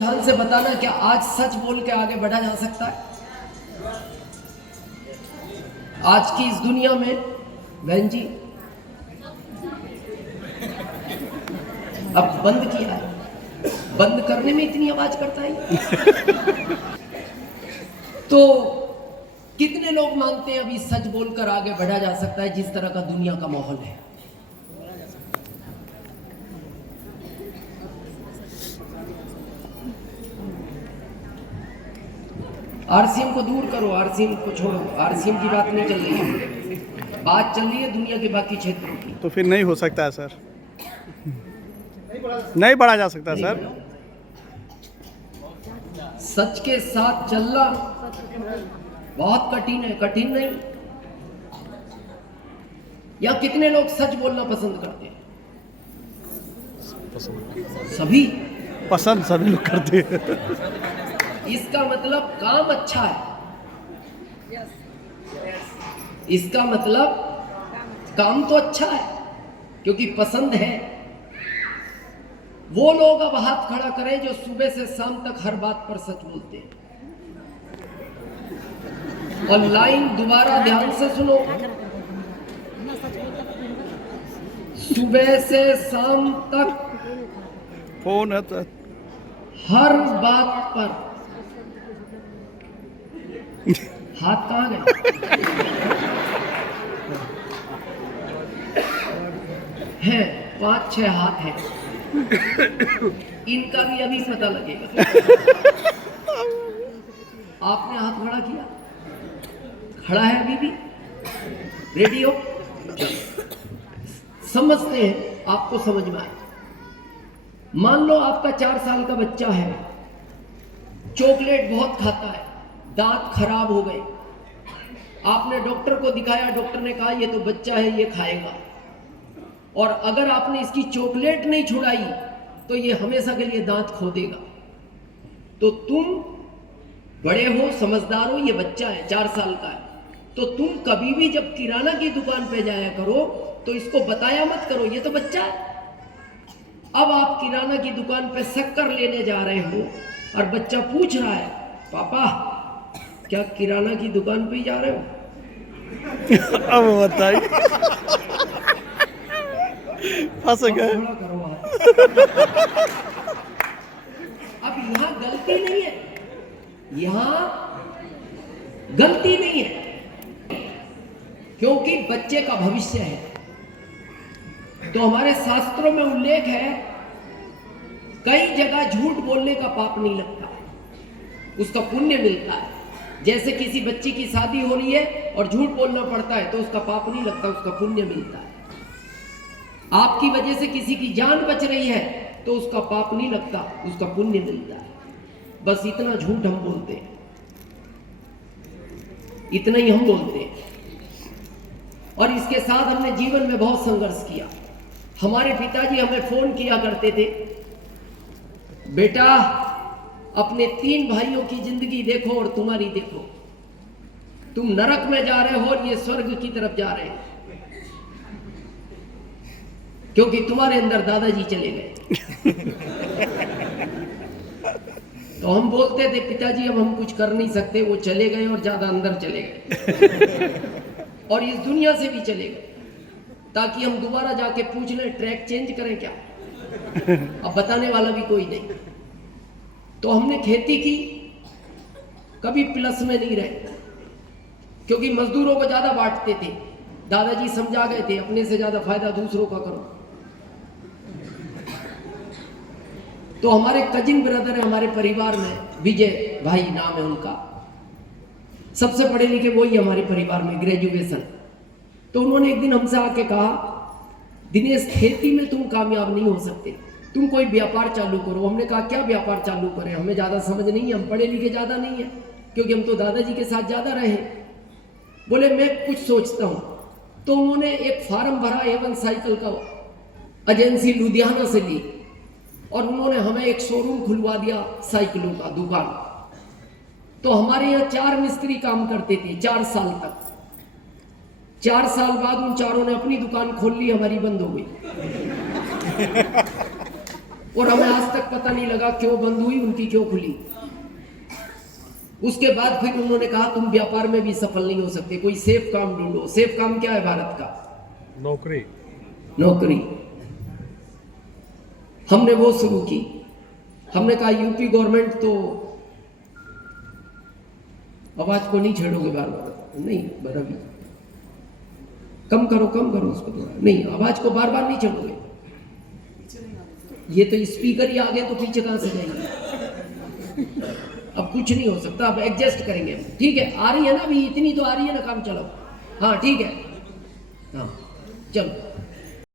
ध्यान से बताना, क्या आज सच बोल के आगे बढ़ा जा सकता है? आज की इस दुनिया में बहन जी, अब बंद किया है, बंद करने में इतनी आवाज करता है। तो कितने लोग मानते हैं अभी सच बोलकर आगे बढ़ा जा सकता है जिस तरह का दुनिया का माहौल है? आरसीएम को दूर करो, आरसीएम को छोड़ो, आरसीएम की बात नहीं चल रही है, बात चल रही है दुनिया के बाकी क्षेत्रों की। तो फिर नहीं हो सकता है सर, नहीं बढ़ा जा सकता सर। सच के साथ चलना बहुत कठिन है, कठिन नहीं। या कितने लोग सच बोलना पसंद करते हैं? सभी पसंद सभी लोग करते हैं। इसका मतलब काम अच्छा है, इसका मतलब काम तो अच्छा है क्योंकि पसंद है। वो लोग अब हाथ खड़ा करें जो सुबह से शाम तक हर बात पर सच बोलते हैं। और लाइन दोबारा ध्यान से सुनो, सुबह से शाम तक फोन है तो हर बात पर हाथ कहाँ गए हैं? 5-6 हाथ हैं, इनका भी अभी पता लगेगा। आपने हाथ खड़ा किया, खड़ा है अभी भी, रेडी हो? समझते हैं, आपको समझ में आए। मान लो आपका 4 साल का बच्चा है, चॉकलेट बहुत खाता है, दांत खराब हो गए, आपने डॉक्टर को दिखाया, डॉक्टर ने कहा ये तो बच्चा है, ये खाएगा, और अगर आपने इसकी चॉकलेट नहीं छुड़ाई तो ये हमेशा के लिए दांत खो देगा। तो तुम बड़े हो, समझदार हो, ये बच्चा है 4 साल का है, तो तुम कभी भी जब किराना की दुकान पे जाया करो तो इसको बताया मत करो ये तो बच्चा है। अब आप किराना की दुकान पे शक्कर लेने जा रहे हो और बच्चा पूछ रहा है, पापा क्या किराना की दुकान पे ही जा रहे हो? अब बताइए, फंस गए। अब यहाँ गलती नहीं है, यहाँ गलती नहीं है क्योंकि बच्चे का भविष्य है। तो हमारे शास्त्रों में उल्लेख है, कई जगह झूठ बोलने का पाप नहीं लगता, उसका पुण्य मिलता है। जैसे किसी बच्ची की शादी हो रही है और झूठ बोलना पड़ता है तो उसका पाप नहीं लगता, उसका पुण्य मिलता है। आपकी वजह से किसी की जान बच रही है तो उसका पाप नहीं लगता, उसका पुण्य मिलता है। बस इतना झूठ हम बोलते हैं, इतना ही हम बोलते हैं। और इसके साथ हमने जीवन में बहुत संघर्ष किया। हमारे पिताजी हमें फोन किया करते थे, बेटा अपने 3 भाइयों की जिंदगी देखो और तुम्हारी देखो, तुम नरक में जा रहे हो और ये स्वर्ग की तरफ जा रहे हैं क्योंकि तुम्हारे अंदर दादाजी चले गए। तो हम बोलते थे, पिताजी अब हम कुछ कर नहीं सकते, वो चले गए और ज्यादा अंदर चले गए और इस दुनिया से भी चले गए, ताकि हम दोबारा जाके पूछ लें ट्रैक चेंज करें क्या। अब बताने वाला भी कोई नहीं। तो हमने खेती की, कभी प्लस में नहीं रहे क्योंकि मजदूरों को ज्यादा बांटते थे। दादाजी समझा गए थे, अपने से ज्यादा फायदा दूसरों का करो। तो हमारे कजिन ब्रदर है हमारे परिवार में, विजय भाई नाम है उनका, सबसे पढ़े लिखे वही हमारे परिवार में, ग्रेजुएशन। तो उन्होंने एक दिन हमसे आके कहा, दिनेश खेती में तुम कामयाब नहीं हो सकते, तुम कोई व्यापार चालू करो। हमने कहा क्या व्यापार चालू करें, हमें ज़्यादा समझ नहीं है, हम पढ़े लिखे ज़्यादा नहीं है क्योंकि हम तो दादाजी के साथ ज़्यादा रहे। बोले मैं कुछ सोचता हूँ। तो उन्होंने एक फार्म भरा A1 साइकिल का, एजेंसी लुधियाना से ली, और उन्होंने हमें एक शोरूम खुलवा दिया साइकिलों का दुकान। तो हमारे यहाँ 4 मिस्त्री काम करते थे 4 साल तक। 4 साल बाद उन चारों ने अपनी दुकान खोल ली, हमारी बंद हो गई। और हमें आज तक पता नहीं लगा क्यों बंद हुई, उनकी क्यों खुली। उसके बाद फिर उन्होंने कहा तुम व्यापार में भी सफल नहीं हो सकते, कोई सेफ काम ढूंढो। सेफ काम क्या है भारत का? नौकरी। नौकरी। हमने वो शुरू की। हमने कहा यूपी गवर्नमेंट तो, आवाज को नहीं छेड़ोगे बार बार, नहीं रवि कम करो उसको थोड़ा, नहीं आवाज को बार बार नहीं छेड़ोगे। ये तो स्पीकर ही आ गए तो पीछे कहां से जाएंगे? अब कुछ नहीं हो सकता, अब एडजस्ट करेंगे हम। ठीक है, आ रही है ना अभी, इतनी तो आ रही है ना, काम चलाओ। हाँ ठीक है, हाँ चलो।